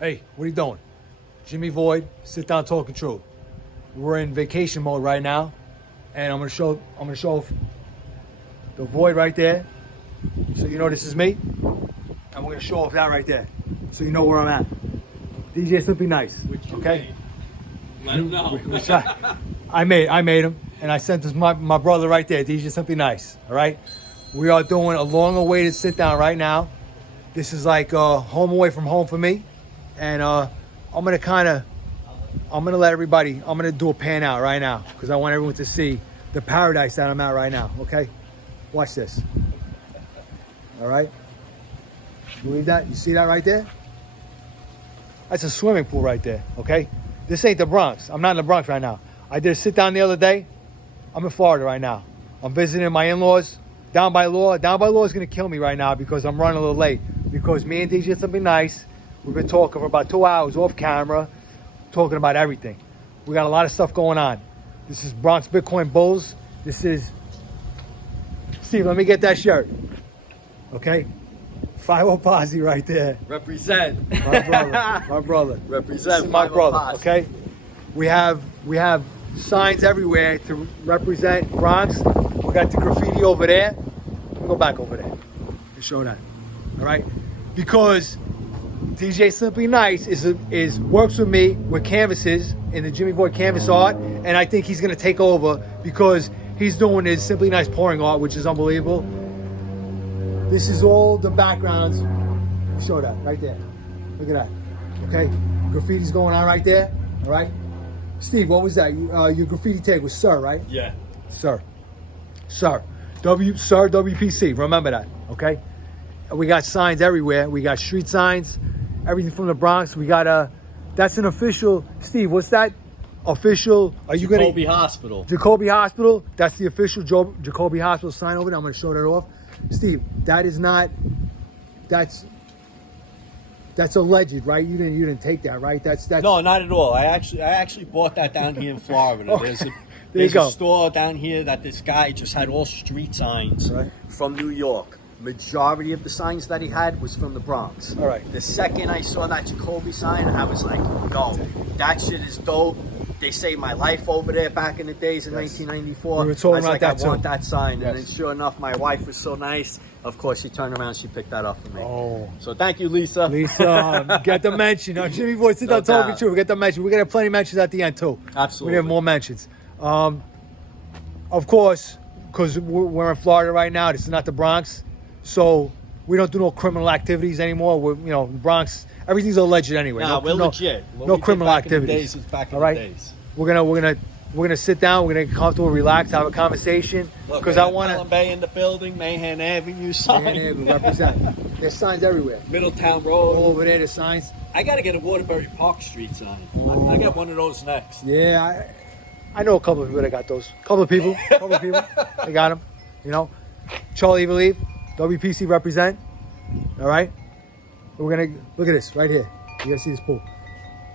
Hey, what are you doing? JimmyVoid, sit down, talking truth. We're in vacation mode right now, and I'm gonna show the void right there, so you know this is me. And we're gonna show off that right there, so you know where I'm at. DJ SimplyNice, okay? Let him know. I made him, and I sent this my brother right there, DJ SimplyNice. All right, we are doing a long-awaited sit down right now. This is like home away from home for me, and I'm gonna let everybody. I'm gonna do a pan out right now because I want everyone to see the paradise that I'm at right now. Okay, watch this. All right, believe that? You see that right there? That's a swimming pool right there. Okay, this ain't the Bronx. I'm not in the Bronx right now. I did a sit down the other day. I'm in Florida right now. I'm visiting my in-laws down by Law. Down by Law is gonna kill me right now because I'm running a little late. Because me and DJ SimplyNice, we've been talking for about 2 hours off camera, talking about everything. We got a lot of stuff going on. This is Bronx Bitcoin Bulls. This is Steve. Let me get that shirt. Okay, fiveOposse right there. Represent. My brother. Represent. My brother. fiveOposse. Okay, we have signs everywhere to represent Bronx. We got the graffiti over there. Let me go back over there to show that. All right, because DJ SimplyNice is works with me with canvases in the JimmyVoid canvas art, and I think he's gonna take over because he's doing his SimplyNice pouring art, which is unbelievable. This is all the backgrounds. Show that right there. Look at that. Okay, graffiti's going on right there. All right, Steve, what was that? Your graffiti tag was Sir, right? Yeah. Sir. Sir WPC. Remember that. Okay. We got signs everywhere. We got street signs, everything from the Bronx. We got that's an official. Steve, what's that? Official? Are you gonna? Jacoby Hospital. Jacoby Hospital. That's the official Jacoby Hospital sign over there. I'm gonna show that off. Steve, that is not. That's alleged, right? You didn't take that, right? That's No, not at all. I actually bought that down here in Florida. Okay. There's a store down here that this guy just had all street signs from New York. Majority of the signs that he had was from the Bronx. All right. The second I saw that Jacoby sign, I was like, no, that shit is dope. They saved my life over there back in the days in 1994. We were talking I was about like, that I want too. that sign. Yes. And then sure enough, my wife was so nice. Of course, she turned around, she picked that up for me. Oh. So thank you, Lisa. Lisa, get the mention. JimmyVoid, sit down, talking true. We get the mention. We're gonna have plenty of mentions at the end too. Absolutely. We have more mentions. Of course, because we're in Florida right now. This is not the Bronx, so we don't do no criminal activities anymore. We're, Bronx, everything's alleged anyway. Nah, we're legit. No criminal activities. Back in all right. the days. We're gonna sit down. We're gonna get comfortable, relax, have a conversation. Because I want to. Bay in the building, Mahan Avenue sign. Mahan Avenue represent. There's signs everywhere. Middletown Road. All over there, there's signs. I got to get a Waterbury Park Street sign. I got one of those next. Yeah, I know a couple of people that got those. Couple of people, they got them. Charlie Believe, WPC represent. All right, we're gonna look at this right here. You gotta see this pool.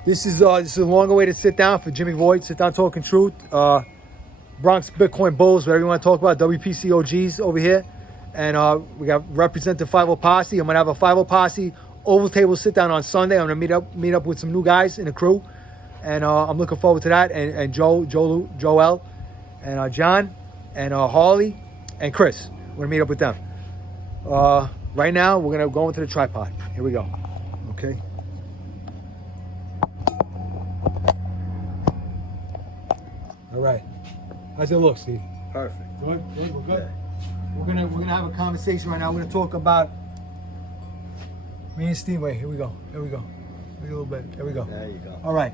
This is a longer way to sit down for JimmyVoid. Sit down, talking truth. Bronx Bitcoin Bulls, whatever you want to talk about. WPC OGs over here, and we got representative fiveOposse. I'm gonna have a fiveOposse oval table sit down on Sunday. I'm gonna meet up with some new guys in the crew. And I'm looking forward to that. And Joel, and John, and Harley, and Chris. We're gonna meet up with them. Right now, we're gonna go into the tripod. Here we go. Okay. All right. How's it look, Steve? Perfect. Good. We're good. Yeah. We're gonna have a conversation right now. We're gonna talk about me and Steve. Wait, here we go. Wait a little bit. Here we go. There you go. All right.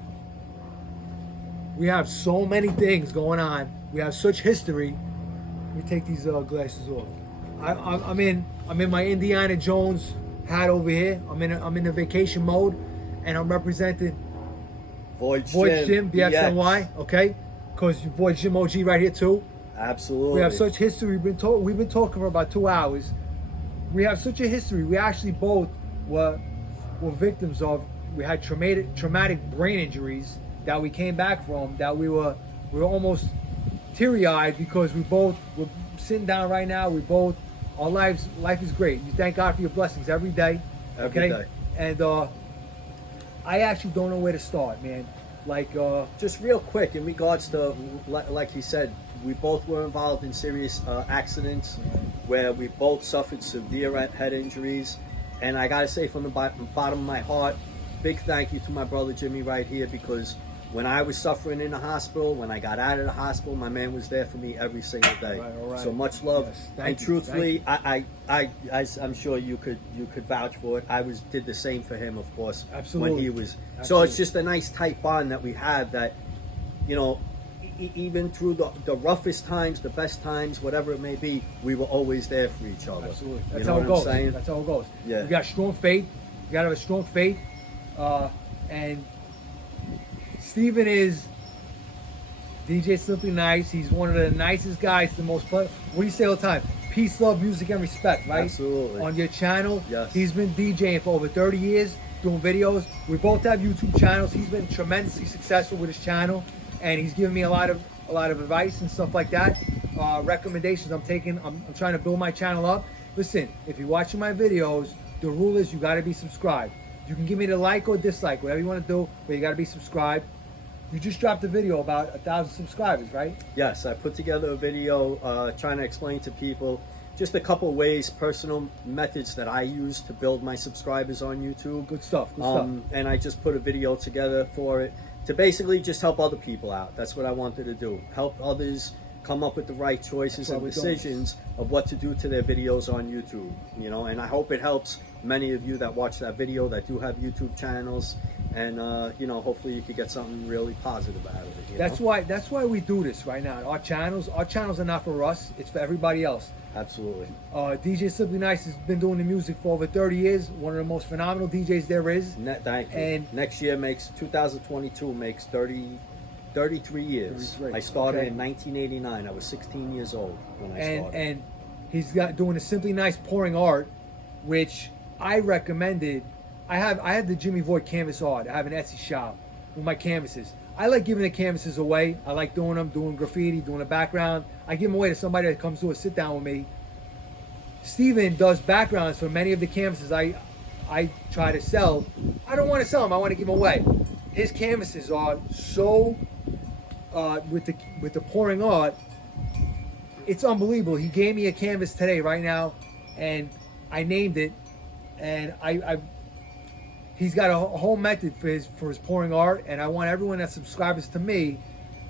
We have so many things going on. We have such history. Let me take these glasses off. I'm in my Indiana Jones hat over here. I'm in the vacation mode, and I'm representing Void Jim BXNY. Okay, because your boy Jim OG right here too. Absolutely. We have such history. We've been talking for about 2 hours. We have such a history. We actually both were victims of. We had traumatic brain injuries that we came back from. That we were almost teary-eyed because we both were sitting down right now. Our life is great. You thank God for your blessings every day. Every day. And I actually don't know where to start, man. Like, just real quick in regards to, like you said, we both were involved in serious accidents where we both suffered severe head injuries. And I gotta say, from the bottom of my heart, big thank you to my brother Jimmy right here, because when I was suffering in the hospital, when I got out of the hospital, my man was there for me every single day. All right. So much love. Yes, And truthfully, I'm sure you could vouch for it. Did the same for him, of course. Absolutely. When he was. Absolutely. So it's just a nice tight bond that we have. That, you know, even through the roughest times, the best times, whatever it may be, we were always there for each other. Absolutely. You That's know how it what goes. I'm saying? That's how it goes. Yeah. You got strong faith. You got to have a strong faith. And Steven is DJ SimplyNice. He's one of the nicest guys, the most what do you say all the time? Peace, love, music, and respect, right? Absolutely. On your channel. Yes. He's been DJing for over 30 years, doing videos. We both have YouTube channels. He's been tremendously successful with his channel, and he's given me a lot of advice and stuff like that. Recommendations I'm taking. I'm trying to build my channel up. Listen, if you're watching my videos, the rule is you got to be subscribed. You can give me the like or dislike, whatever you want to do, but you got to be subscribed. You just dropped a video about 1,000 subscribers, right? Yes, I put together a video trying to explain to people just a couple ways, personal methods that I use to build my subscribers on YouTube. Good stuff. Good stuff. And I just put a video together for it to basically just help other people out. That's what I wanted to do. Help others come up with the right choices and decisions of what to do to their videos on YouTube. You know, and I hope it helps many of you that watch that video that do have YouTube channels. And you know, hopefully you could get something really positive out of it. That's why we do this right now. Our channels are not for us. It's for everybody else. Absolutely. DJ SimplyNice has been doing the music for over 30 years. One of the most phenomenal DJs there is. Thank you. And next year 2022 makes 33 years. 33. I started in 1989. I was 16 years old when I started. And he's doing the SimplyNice pouring art, which I recommended. I have the JimmyVoid canvas art. I have an Etsy shop with my canvases. I like giving the canvases away. I like doing them, doing graffiti, doing a background. I give them away to somebody that comes to a sit down with me. Steven does backgrounds for many of the canvases I try to sell. I don't want to sell them. I want to give them away. His canvases are so with the pouring art. It's unbelievable. He gave me a canvas today, right now, and I named it. And he's got a whole method for his pouring art, and I want everyone that subscribes to me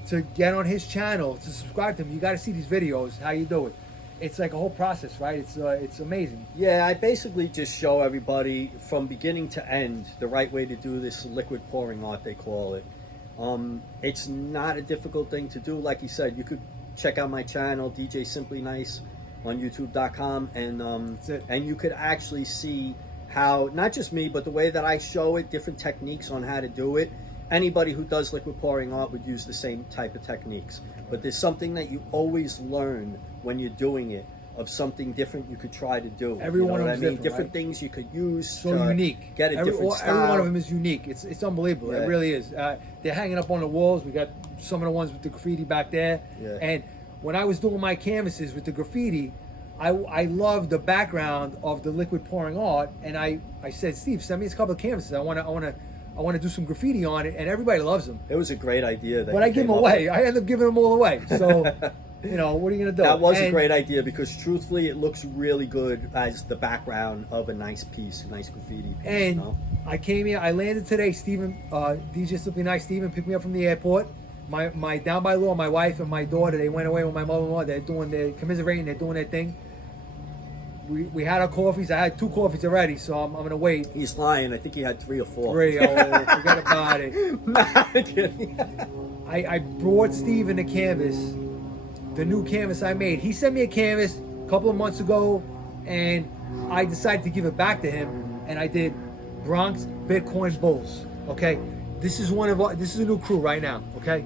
to get on his channel to subscribe to him. You got to see these videos, how you do it. It's like a whole process, right? It's amazing. Yeah, I basically just show everybody from beginning to end the right way to do this liquid pouring art, they call it. It's not a difficult thing to do. Like you said, you could check out my channel, DJ SimplyNice, on YouTube.com, and you could actually see how, not just me, but the way that I show it, different techniques on how to do it. Anybody who does liquid pouring art would use the same type of techniques. But there's something that you always learn when you're doing it, of something different you could try to do. Every one of them is different right? things you could use. So unique. Get a different style. Every one of them is unique. It's unbelievable. Yeah. It really is. They're hanging up on the walls. We got some of the ones with the graffiti back there. Yeah. And when I was doing my canvases with the graffiti, I loved the background of the liquid pouring art, and I said, Steve, send me a couple of canvases. I want to do some graffiti on it, and everybody loves them. It was a great idea. But I give them away. I end up giving them all away. So, you know, what are you gonna do? That was a great idea, because truthfully, it looks really good as the background of a nice piece, a nice graffiti piece. And you know? I came here. I landed today. Steven, DJ SimplyNice, Steven picked me up from the airport. My down by law, my wife and my daughter, they went away with my mother-in-law. They're commiserating. They're doing their thing. We had our coffees. I had 2 coffees already, so I'm gonna wait. He's lying. I think he had 3 or 4. 3. Oh, forget about it. I brought Steven the canvas, the new canvas I made. He sent me a canvas a couple of months ago, and I decided to give it back to him. And I did Bronx Bitcoin Bulls. Okay, this is this is a new crew right now. Okay,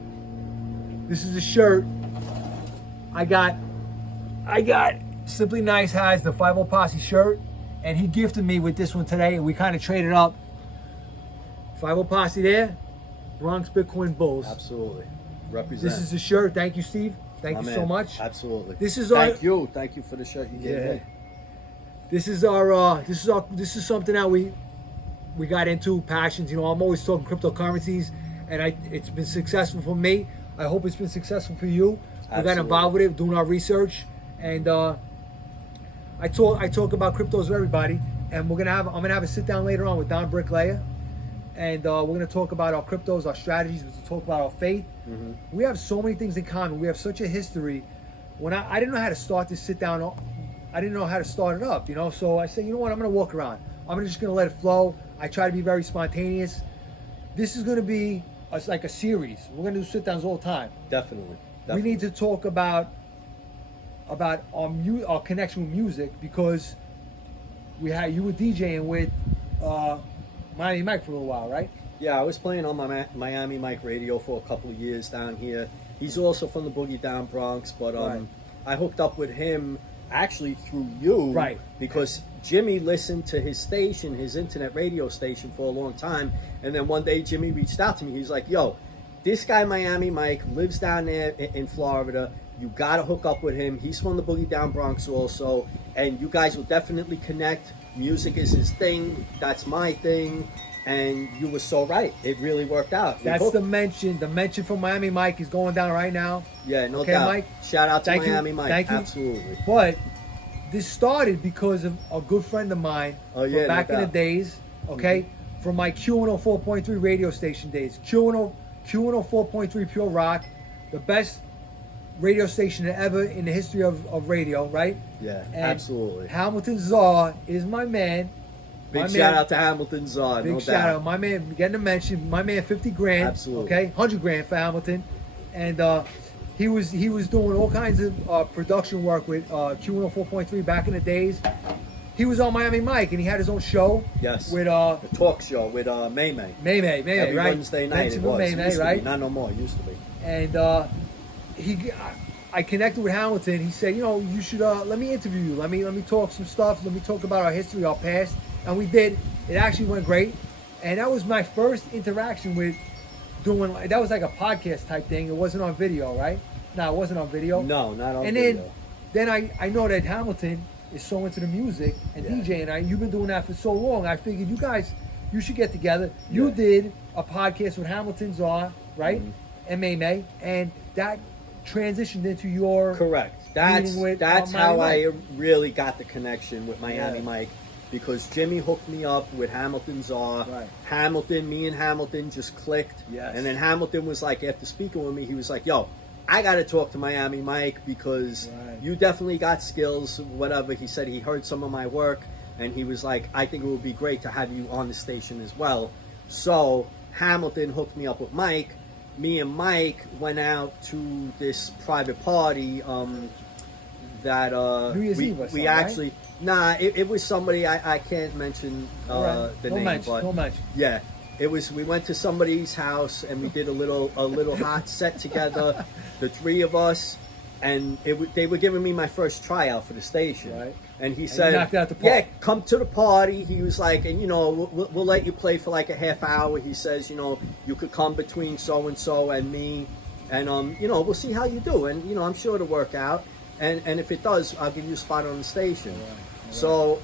this is a shirt. I got. SimplyNice has the fiveOposse shirt, and he gifted me with this one today, and we kind of traded up. fiveOposse there, Bronx Bitcoin Bulls. Absolutely. Represent. This is the shirt. Thank you, Steve. Thank you so much. Absolutely. This is Thank you for the shirt you gave me. This is something that we got into passions. You know, I'm always talking cryptocurrencies, and it's been successful for me. I hope it's been successful for you. We got involved with it, doing our research, and I talk about cryptos with everybody. And I'm gonna have a sit down later on with Don Bricklayer, and we're gonna talk about our cryptos, our strategies. We're gonna talk about our faith. We have so many things in common. We have such a history. When I didn't know how to start this sit down, I didn't know how to start it up, you know. So I said, you know what, I'm gonna walk around. I'm just gonna let it flow. I try to be very spontaneous. This is gonna be like a series. We're gonna do sit downs all the time. Definitely. We need to talk about our connection with music, because you were DJing with Miami Mike for a little while, right? Yeah, I was playing on my Miami Mike radio for a couple of years down here. He's also from the Boogie Down Bronx, but I hooked up with him actually through you, right? Because Jimmy listened to his station, his internet radio station, for a long time, and then one day Jimmy reached out to me. He's like, "Yo, this guy Miami Mike lives down there in Florida. You gotta hook up with him. He's from the Boogie Down Bronx also, and you guys will definitely connect. Music is his thing. That's my thing." And you were so right. It really worked out. That's the mention. The mention from Miami Mike is going down right now. Yeah, no okay, doubt. Mike? Shout out to Thank Miami you. Mike. Thank you. Absolutely. But this started because of a good friend of mine from back in the days, okay? From my Q104 4.3 radio station days. Q104 4.3 Pure Rock, the best radio station ever in the history of radio, right? Yeah, and absolutely. Hamilton Czar is my man. Big shout out to Hamilton Czar, Big no shout doubt. out. My man, getting a mention, my man 50 grand. Absolutely. Okay, 100 grand for Hamilton. And he was doing all kinds of production work with Q104 4.3 back in the days. He was on Miami Mike, and he had his own show. Yes. With the talk show with May May. Every right? Wednesday night it was. May May, right? Not no more. It used to be. And I connected with Hamilton. He said, you know, you should let me interview you. Let me talk some stuff. Let me talk about our history, our past. And we did. It actually went great. And that was my first interaction with doing. That was like a podcast type thing. It wasn't on video, right? No, it wasn't on video. No, not on and video. And then I know that Hamilton is so into the music and DJing. You've been doing that for so long. I figured you should get together. You did a podcast with Hamilton Czar, right? And May, and that transitioned into your correct. That's how I really got the connection with Miami Mike, because Jimmy hooked me up with Hamilton Czar. Right. Me and Hamilton just clicked. Yes. And then Hamilton was like, after speaking with me, he was like, "Yo, I got to talk to Miami Mike, because you definitely got skills, whatever." He said he heard some of my work, and he was like, "I think it would be great to have you on the station as well." So Hamilton hooked me up with Mike. Me and Mike went out to this private party that New Year's Eve or we actually it was somebody I can't mention the name, but don't mention. Yeah, it was. We went to somebody's house and we did a little hot set together, the three of us, and they were giving me my first tryout for the station. Right. And he said, "Yeah, come to the party." He was like, "And you know, we'll let you play for like a half hour." He says, "You know, you could come between so and so and me, and you know, we'll see how you do, and you know, I'm sure it'll work out. And if it does, I'll give you a spot on the station." Right. So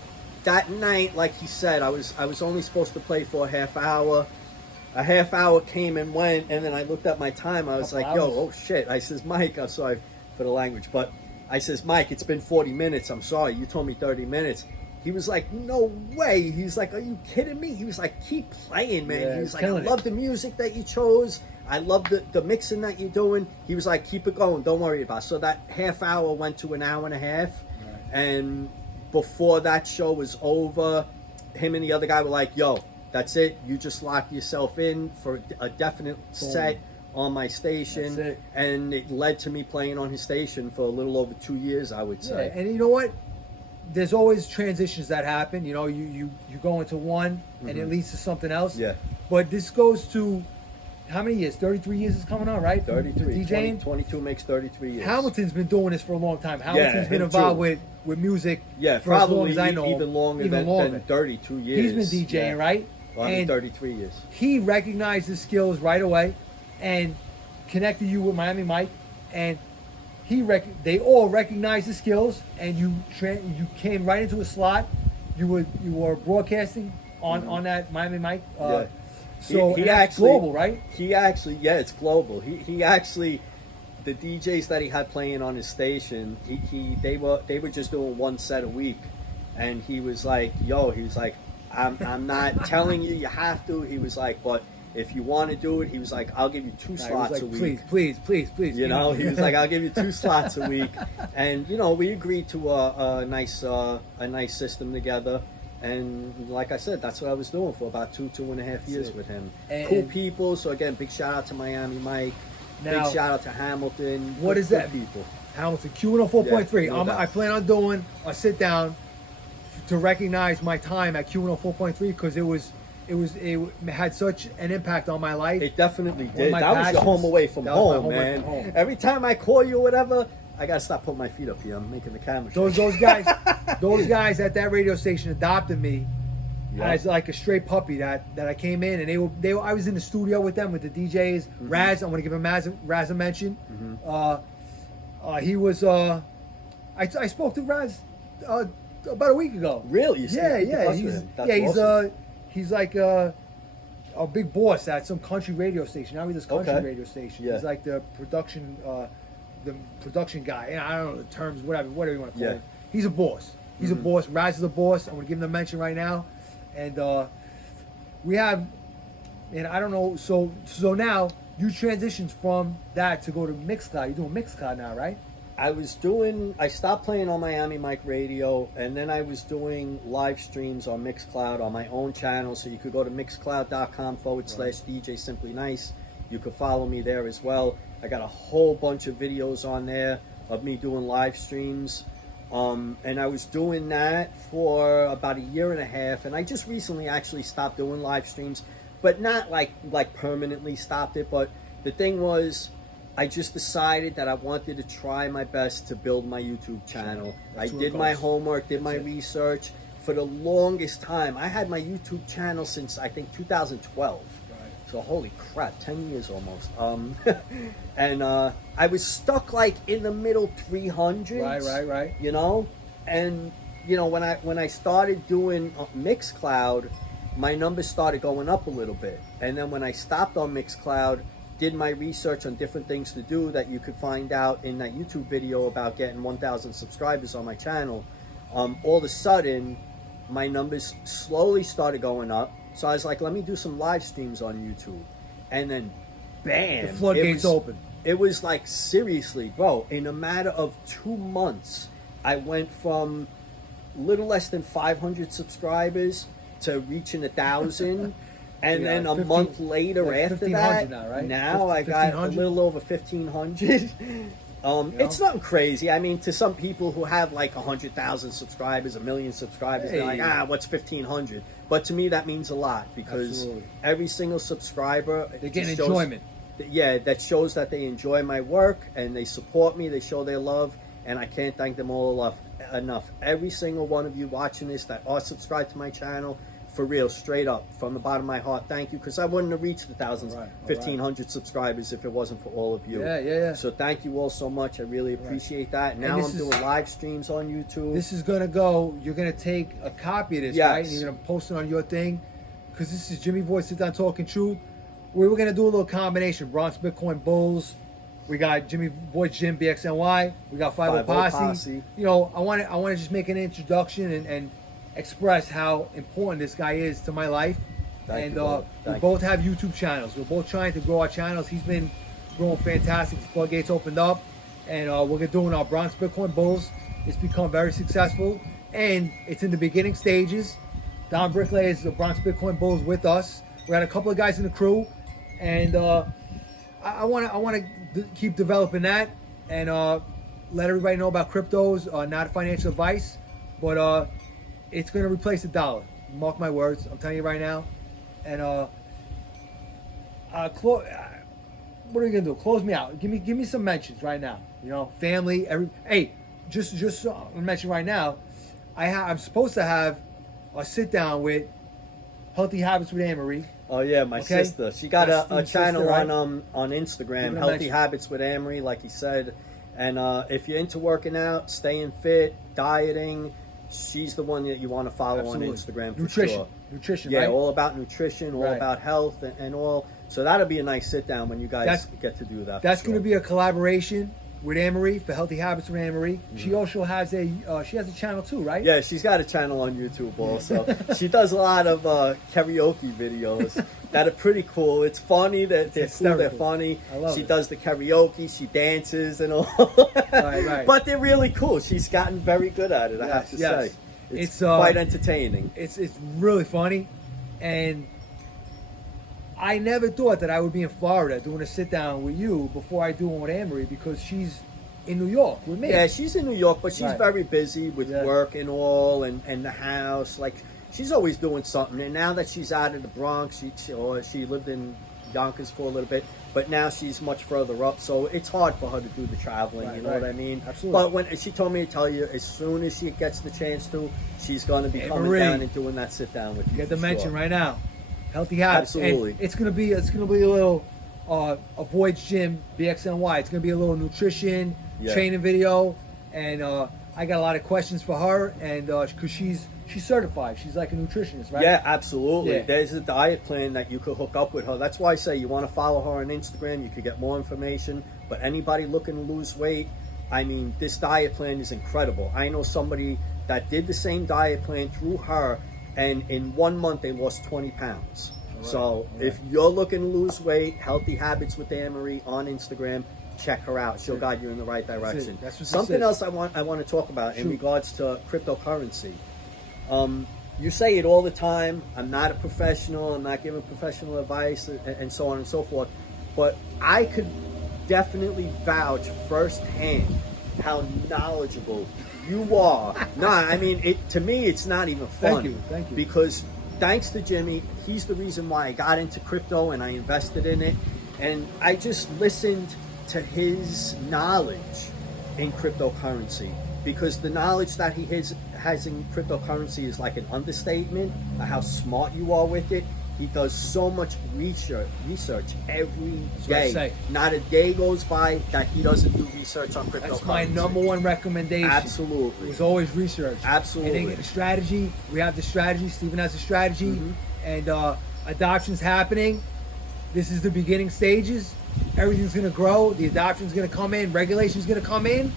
that night, like he said, I was only supposed to play for a half hour. A half hour came and went, and then I looked at my time. I was like, "Yo, oh shit!" I says, "Mike, I'm sorry for the language, but." I says, "Mike, it's been 40 minutes. I'm sorry. You told me 30 minutes. He was like, "No way." He's like, "Are you kidding me?" He was like, "Keep playing, man." Yeah, he was like, "I love the music that you chose. I love the mixing that you're doing." He was like, "Keep it going. Don't worry about it." So that half hour went to an hour and a half. Right. And before that show was over, him and the other guy were like, "Yo, that's it. You just lock yourself in for a definite set on my station," and it led to me playing on his station for a little over 2 years, I would say. And you know what? There's always transitions that happen. You know, you go into one and it leads to something else. Yeah. But this goes to how many years? 33 years is coming on, right? 33. DJing? 22 makes 33 years. Hamilton's been doing this for a long time. Hamilton's been involved with music for as long as I know. Even longer than 32 years. He's been DJing, right? Well, I mean, 33 years. He recognized his skills right away and connected you with Miami Mike, and they all recognized the skills, and you came right into a slot. You were broadcasting on that Miami Mike. Yeah. So He and that's actually- global, right? He actually, yeah, it's global. He actually, the DJs that he had playing on his station, they were just doing one set a week, and he was like, "Yo," he was like, "I'm not telling you have to." He was like, "But if you want to do it," he was like, "I'll give you two Nah, he was slots like, a week." Please. You know, he was like, "I'll give you 2 slots a week," and you know, we agreed to a nice system together. And like I said, that's what I was doing for about 2.5 years it. with him. And- Cool people. So again, big shout out to Miami Mike. Now, Big shout out to Hamilton. what Good- is good that? people? Hamilton Q104.3. Yeah, no doubt. I plan on doing a sit down to recognize my time at Q104.3 because it had such an impact on my life. It definitely One of did. my That was your passions. home away from That was my home, home away man. from home. Every time I call you or whatever, I gotta stop putting my feet up here. I'm making the camera. those guys at that radio station adopted me as like a stray puppy that I came in and they were I was in the studio with them with the DJs. Raz, I want to give him Raz a mention. He was I spoke to Raz about a week ago. Really? You Yeah, still keep in touch with he's him? That's awesome. he's like a big boss at some country radio station. Now he does country Okay. radio station. Yeah. He's like the production guy. And I don't know the terms, whatever you want to call Yeah. it. He's a boss. He's a boss. Raz is a boss. I'm gonna give him a mention right now. And we have, and I don't know. So now you transitioned from that to go to Mixcloud. You're doing Mixcloud now, right? I stopped playing on Miami Mike Radio, and then I was doing live streams on Mixcloud on my own channel. So you could go to mixcloud.com/DJ SimplyNice. You could follow me there as well. I got a whole bunch of videos on there of me doing live streams. And I was doing that for about 1.5 years, and I just recently actually stopped doing live streams, but not like permanently stopped it. But the thing was, I just decided that I wanted to try my best to build my YouTube channel. That's I where it did my goes. homework, did my That's it. research. For the longest time, I had my YouTube channel since I think 2012. So holy crap, 10 years almost. And I was stuck like in the middle 300s. Right. You know, and you know when I started doing Mixcloud, my numbers started going up a little bit. And then when I stopped on Mixcloud, did my research on different things to do that you could find out in that YouTube video about getting 1,000 subscribers on my channel. All of a sudden, my numbers slowly started going up. So I was like, let me do some live streams on YouTube. And then, bam. The floodgates open. It was like, seriously, bro, in a matter of 2 months, I went from little less than 500 subscribers to reaching 1,000. And Yeah, then a 15 month later like after 1,500 that, now, right? now I got a 1,500? little over 1,500. It's nothing crazy. I mean, to some people who have like 100,000 subscribers, 1 million subscribers, they're like, Hey. what's 1,500? But to me, that means a lot because Absolutely. every single subscriber, They're just getting shows- enjoyment. Yeah, that shows that they enjoy my work and they support me. They show their love, and I can't thank them all enough. Every single one of you watching this that are subscribed to my channel, for real, straight up, from the bottom of my heart, thank you, because I wouldn't have reached the thousands, All right. 1,500 subscribers if it wasn't for all of you. Yeah. So thank you all so much. I really appreciate that. Now this I'm is- doing live streams on YouTube. This is gonna go. You're gonna take a copy of this, Yes. right? And you're gonna post it on your thing, because this is JimmyVoid Sitdown Talking Truth. We're gonna do a little combination. Bronx Bitcoin Bulls. We got JimmyVoid Jim BXNY. We got fiveOposse. fiveOposse. You know, I want to just make an introduction and express how important this guy is to my life. Thank and you, brother. we Thank both have YouTube channels. We're both trying to grow our channels. He's been growing fantastic. The floodgates opened up, and we're doing our Bronx Bitcoin Bulls. It's become very successful, and it's in the beginning stages. Don Brickley is the Bronx Bitcoin Bulls with us. We got a couple of guys in the crew, and I want to keep developing that and let everybody know about cryptos. Not financial advice, but it's going to replace the dollar. Mark my words. I'm telling you right now. And what are you gonna do? Close me out. Give me some mentions right now. You know, family. Just mention right now. I'm supposed to have a sit down with Healthy Habits with Anne-Marie. Oh yeah, my Okay. sister. She got That's a the channel sister, right? on Give Instagram, it a Healthy mention. Habits with Amory, like he said. And if you're into working out, staying fit, dieting, she's the one that you want to follow Absolutely. on Instagram for Nutrition. sure. nutrition, Yeah, right? all about nutrition, all Right. about health, and all. So that'll be a nice sit down when you guys get to do that. That's for going to sure. be a collaboration with Anne-Marie for Healthy Habits with Anne-Marie. She also has a channel too, right? Yeah, she's got a channel on YouTube also. She does a lot of karaoke videos that are pretty cool. It's funny, they're cool, they're hysterical. funny. I love She it. does the karaoke, she dances and all. Right. But they're really cool. She's gotten very good at it, I have to Yes. say. It's It's, quite entertaining. It's really funny, and I never thought that I would be in Florida doing a sit down with you before I do one with Anne-Marie, because she's in New York with me. Yeah, she's in New York, but she's Right. very busy with Yeah. work and all, and the house. Like, she's always doing something. And now that she's out of the Bronx, she lived in Yonkers for a little bit, but now she's much further up, so it's hard for her to do the traveling. Right, you know right. what I mean? Absolutely. But when she told me to tell you, as soon as she gets the chance to, she's going to be coming Anne-Marie, down and doing that sit down with you. Get for the mention sure. right now. Healthy Habits. Absolutely. And it's gonna be a little Avoid's Gym BXNY. It's gonna be a little nutrition training video, and I got a lot of questions for her, and because she's certified, she's like a nutritionist, right? Yeah, absolutely. Yeah. There's a diet plan that you could hook up with her. That's why I say you want to follow her on Instagram. You could get more information. But anybody looking to lose weight, I mean, this diet plan is incredible. I know somebody that did the same diet plan through her, and in 1 month they lost 20 pounds. So if you're looking to lose weight, Healthy Habits with Anne-Marie on Instagram, check her out. She'll guide you in the right direction. That's what this Something is. else I want to talk about in Shoot. regards to cryptocurrency. You say it all the time. I'm not a professional. I'm not giving professional advice, and so on and so forth. But I could definitely vouch firsthand how knowledgeable you are. No, I mean, to me, it's not even fun. Thank you. Because thanks to Jimmy, he's the reason why I got into crypto and I invested in it. And I just listened to his knowledge in cryptocurrency, because the knowledge that he has in cryptocurrency is like an understatement of how smart you are with it. He does so much research every what I day. say. Not a day goes by that he doesn't do research on cryptocurrency. That's my number one recommendation. Absolutely. It was always research. Absolutely. And then get the strategy. We have the strategy. Steven has the strategy. And adoption's happening. This is the beginning stages. Everything's going to grow. The adoption's going to come in. Regulation's going to come in.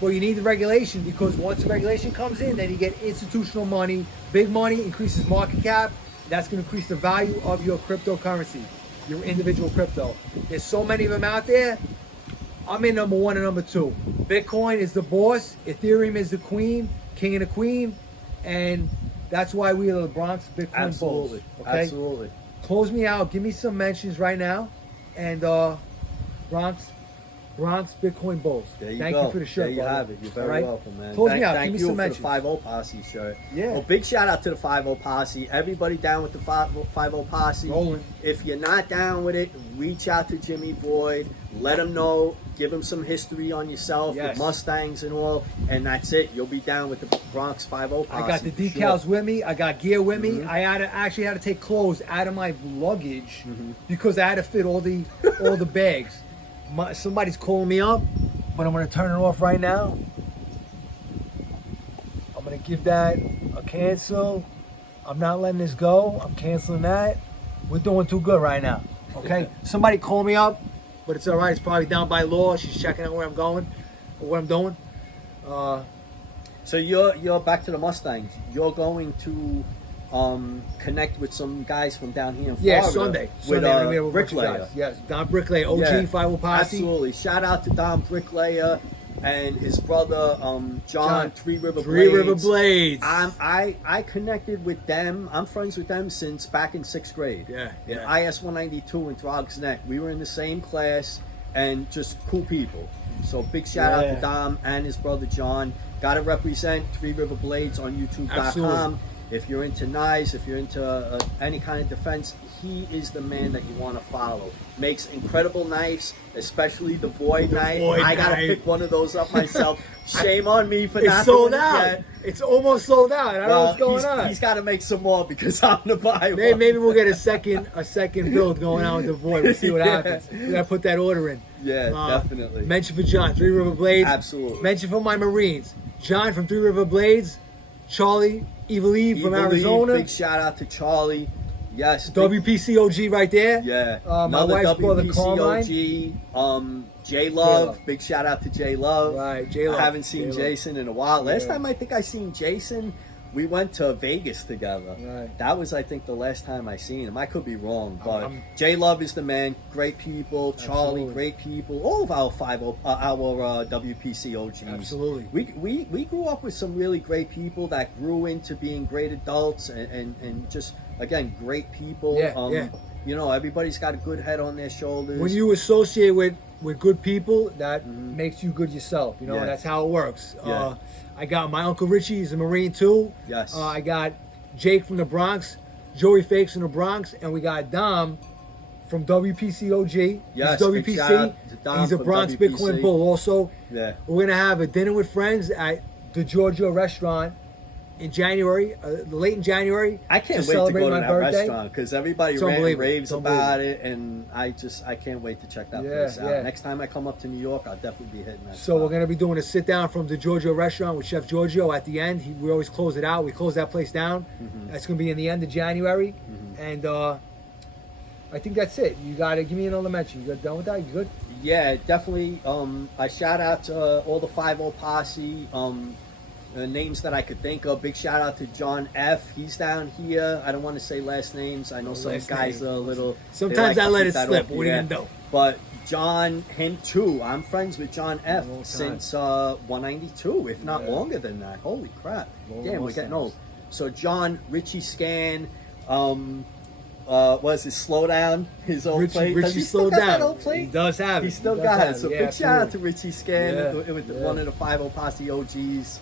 Well, you need the regulation, because once the regulation comes in, then you get institutional money. Big money increases market cap. That's going to increase the value of your cryptocurrency, your individual crypto. There's so many of them out there. I'm in number one and number two. Bitcoin is the boss. Ethereum is the queen, king and the queen. And that's why we are the Bronx Bitcoin Absolutely. Bulls. Okay? Absolutely. Close me out. Give me some mentions right now. And Bronx Bitcoin Bulls. There you Thank go. you for the shirt, There you brother. have it. You're very All right? welcome, man. Close me out. Thank Give me you some for mentions. the fiveOposse shirt. Yeah. Well, big shout out to the fiveOposse. Everybody down with the fiveOposse. Rolling. If you're not down with it, reach out to JimmyVoid. Let him know. Give him some history on yourself Yes. with Mustangs and all. And that's it. You'll be down with the Bronx fiveOposse. I got the for decals sure. with me. I got gear with me. I actually had to take clothes out of my luggage because I had to fit all the bags. Somebody's calling me up, but I'm gonna turn it off right now. I'm gonna give that a cancel. I'm not letting this go. I'm canceling that. We're doing too good right now. Okay. Somebody call me up, but it's all right. It's probably down by law. She's checking out where I'm going or what I'm doing. So you're back to the Mustangs. You're going to connect with some guys from down here in Florida. Yeah, Sunday. With Sunday, I'm gonna be with a bunch of Bricklayer. guys. Yes, Don Bricklayer, OG, Yeah, fiveOposse. Absolutely. Shout out to Don Bricklayer and his brother John Three River Blades. I connected with them. I'm friends with them since back in 6th grade. Yeah, In yeah. IS 192 in Throgs Neck. We were in the same class and just cool people. So big shout out Yeah. to Dom and his brother John. Got to represent Three River Blades on YouTube.com. Absolutely. If you're into knives, if you're into any kind of defense, he is the man that you want to follow. Makes incredible knives, especially the Void knife. Void I gotta knife. pick one of those up myself. Shame on me for It's not sold doing it out. yet. It's almost sold out. I don't know what's going on. He's got to make some more because I'm gonna buy one. Maybe we'll get a second build going on with the Void. We'll see what happens. We gotta put that order in. Yeah, definitely. Mention for John, Three River Blades. Absolutely. Mention for my Marines. John from Three River Blades. Charlie Evil Eve from Evil Eve, Arizona. big shout out to Charlie. Yes. big- WPCOG right there. Yeah. My Another wife's brother Carmine. WPCOG. J Love. J-Love. Big shout out to J Love. Right, J-Love. I haven't seen J-Love. Jason in a while. Last Yeah. time I think I seen Jason, we went to Vegas together. Right. That was, I think, the last time I seen him. I could be wrong, but I'm- J Love is the man. Great people. Charlie, Absolutely. great people. All of our our WPCOGs. Absolutely. We grew up with some really great people that grew into being great adults and just, again, great people. Yeah, yeah. You know, everybody's got a good head on their shoulders. When you associate with good people, that makes you good yourself. You know, Yeah. and that's how it works. Yeah. I got my Uncle Richie, he's a Marine too. Yes. I got Jake from the Bronx, Joey Fakes from the Bronx, and we got Dom from WPCOG. Yes, He's big WPC. shout out to Dom He's a from Bronx WPC. Bitcoin Bull also. Yeah. We're going to have a dinner with friends at the Georgia restaurant in January, late in January. I can't to wait to celebrate go to my that birthday. restaurant because everybody It's rant and unbelievable. raves It's about it, and I can't wait to check that Yeah, place out. yeah. Next time I come up to New York, I'll definitely be hitting that. So we're going to be doing a sit down from the Giorgio restaurant with Chef Giorgio at the end. We always close it out. We close that place down. That's going to be in the end of January. And I think that's it. You got to give me another mention. You got done with that? You good? Yeah, definitely. I shout out to all the fiveOposse. Names that I could think of. Big shout out to John F. He's down here. I don't want to say last names. I know some last guys names. are a little. Sometimes they I like to let keep it that slip. off What are the you air. gonna do? But John, him too. I'm friends with John F. Long time. since 192, if not Yeah. longer than that. Holy crap! Long Damn, we're times. getting old. So John, Richie Scan. Was his slow down his old plate? Does Richie he still slowed got down. that old plate? He does have it. He still does got have it. So Yeah, big shout out to absolutely. Richie Scan Yeah, with yeah. one of the fiveOposse OGs.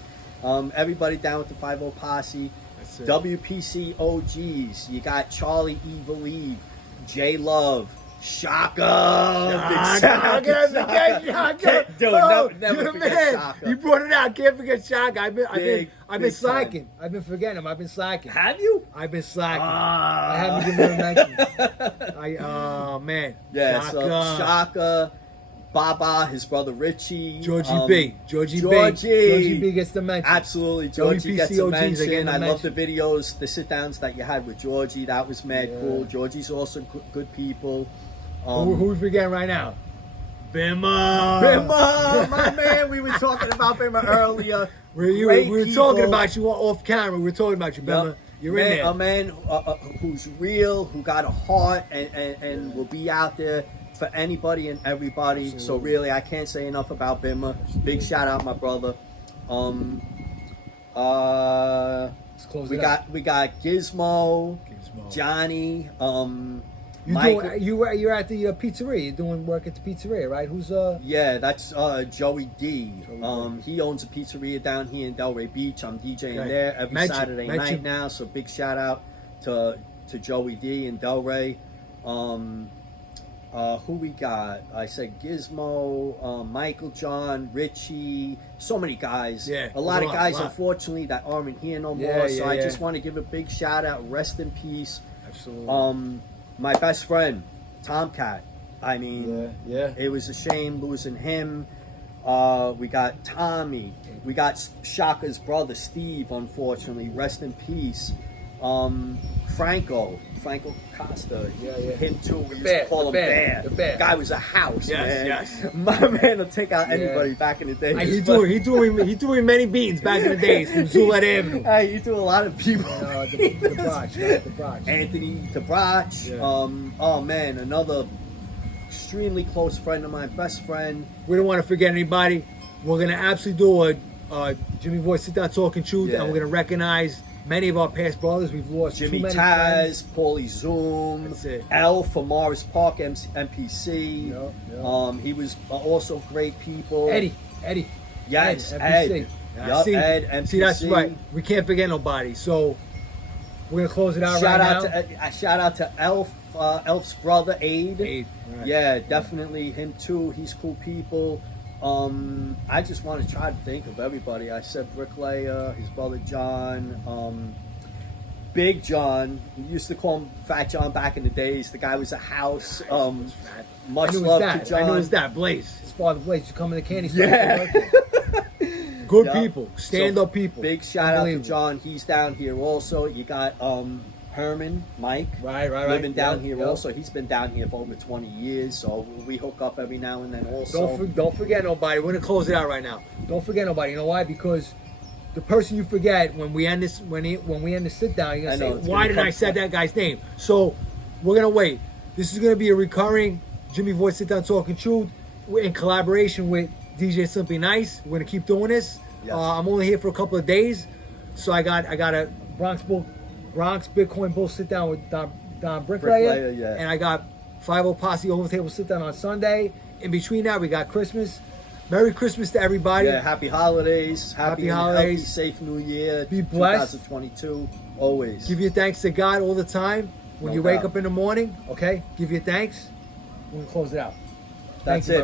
Everybody down with the fiveOposse. That's it. WPC OGs. You got Charlie Evil Eve, J Love, Shaka. Big shout out to Shaka. Dude, never you're the forget man. Shaka. You brought it out. Can't forget Shaka. I've been Big time. slacking. I've been forgetting him. I've been slacking. Have you? I've been slacking. Ah. I haven't given him a mention. Oh man. Yeah, Shaka. so Shaka, Baba, his brother Richie, Georgie B. Georgie B gets the mention. Absolutely, Georgie gets a WPCOGs are mention. getting a I love the mention. videos, the sit downs that you had with Georgie. That was mad Yeah. cool. Georgie's also good people. Who we forgetting right now? Bimma. Bimma, my man. We were talking about Bimma earlier. We Great were people. talking about you off camera. We were talking about you, Bimma. Yep. You're in there. A man who's real, who got a heart, and will be out there for anybody and everybody. So Absolutely. really, I can't say enough about Bimma. Big shout out, my brother. Let's close We it out. got Gizmo, Gizmo. Johnny, You Mike. you're at the pizzeria. You're doing work at the pizzeria, right? Who's Yeah, that's Joey D. Joey D. He owns a pizzeria down here in Delray Beach. I'm DJing Okay. there every Mention- Saturday mention- night now. So big shout out to Joey D in Delray. Who we got? I said Gizmo, Michael John, Richie, so many guys. Yeah, a lot a of lot, guys, a lot. unfortunately, that aren't here no Yeah, more. So yeah, I yeah. just want to give a big shout out. Rest in peace. absolutely? My best friend, Tomcat. I mean, yeah. it was a shame losing him. We got Tommy. We got Shaka's brother, Steve, unfortunately. Rest in peace. Franco Costa. Yeah, yeah. Him too. We used Bear, to call the him Bear, Bear. the Bear. Guy was a house, Yes, man. yes. My man will take out Yeah. anybody back in the day. He threw me many beans back in the days from Zulette Avenue. Hey, you do a lot of people. The Brach, right? The Brach. Anthony DeBrach. Yeah. Oh man, another extremely close friend of mine, best friend. We don't want to forget anybody. We're gonna absolutely do a JimmyVoid Sit Down Talking Truth, Yeah. and we're gonna recognize many of our past brothers. We've lost Jimmy too many Taz, Paulie Zoom, That's it. L from Morris Park MPC. Yep, yep. He was also great people. Eddie. Yes, Ed, Ed. MPC. Yup, See, Ed, MPC. See, that's right. We can't forget nobody. So we're gonna close it out Shout right out now. to shout out to Elf, Elf's brother Aid. Aid, right. Yeah, definitely him too. He's cool people. I just want to try to think of everybody. I said Bricklayer, his brother John, Big John. We used to call him Fat John back in the days. The guy was a house. Much I knew love his to dad. John. I knew his dad, Blaze. His father, Blaze, used to come in the candy store. Yeah. Good Yep. people, stand-up people. Big shout out to Unbelievable. John. He's down here also. You got Herman, Mike, Right. living down Yep, here yep. also. He's been down here for over 20 years, so we hook up every now and then also. Don't forget nobody. We're gonna close it out right now. Don't forget nobody. You know why? Because the person you forget when we end this, when we end the sit down, you're I gonna know, say, it's "Why gonna did come I say back." that guy's name?" So we're gonna wait. This is gonna be a recurring JimmyVoid Sit Down Talking Truth. We're in collaboration with DJ SimplyNice. We're gonna keep doing this. Yes. I'm only here for a couple of days, so I got a Bronx Bitcoin Bull sit down with Don Bricklayer, Bricklayer, yeah. and I got fiveOposse over the table sit down on Sunday. In between that, we got Christmas. Merry Christmas to everybody. Yeah, happy holidays. Happy and holidays. Healthy, safe New Year. Be blessed. 2022. Always. Give your thanks to God all the time. When No you wake doubt. up in the morning, okay? Give your thanks. We'll close it out. That's Thank you, it.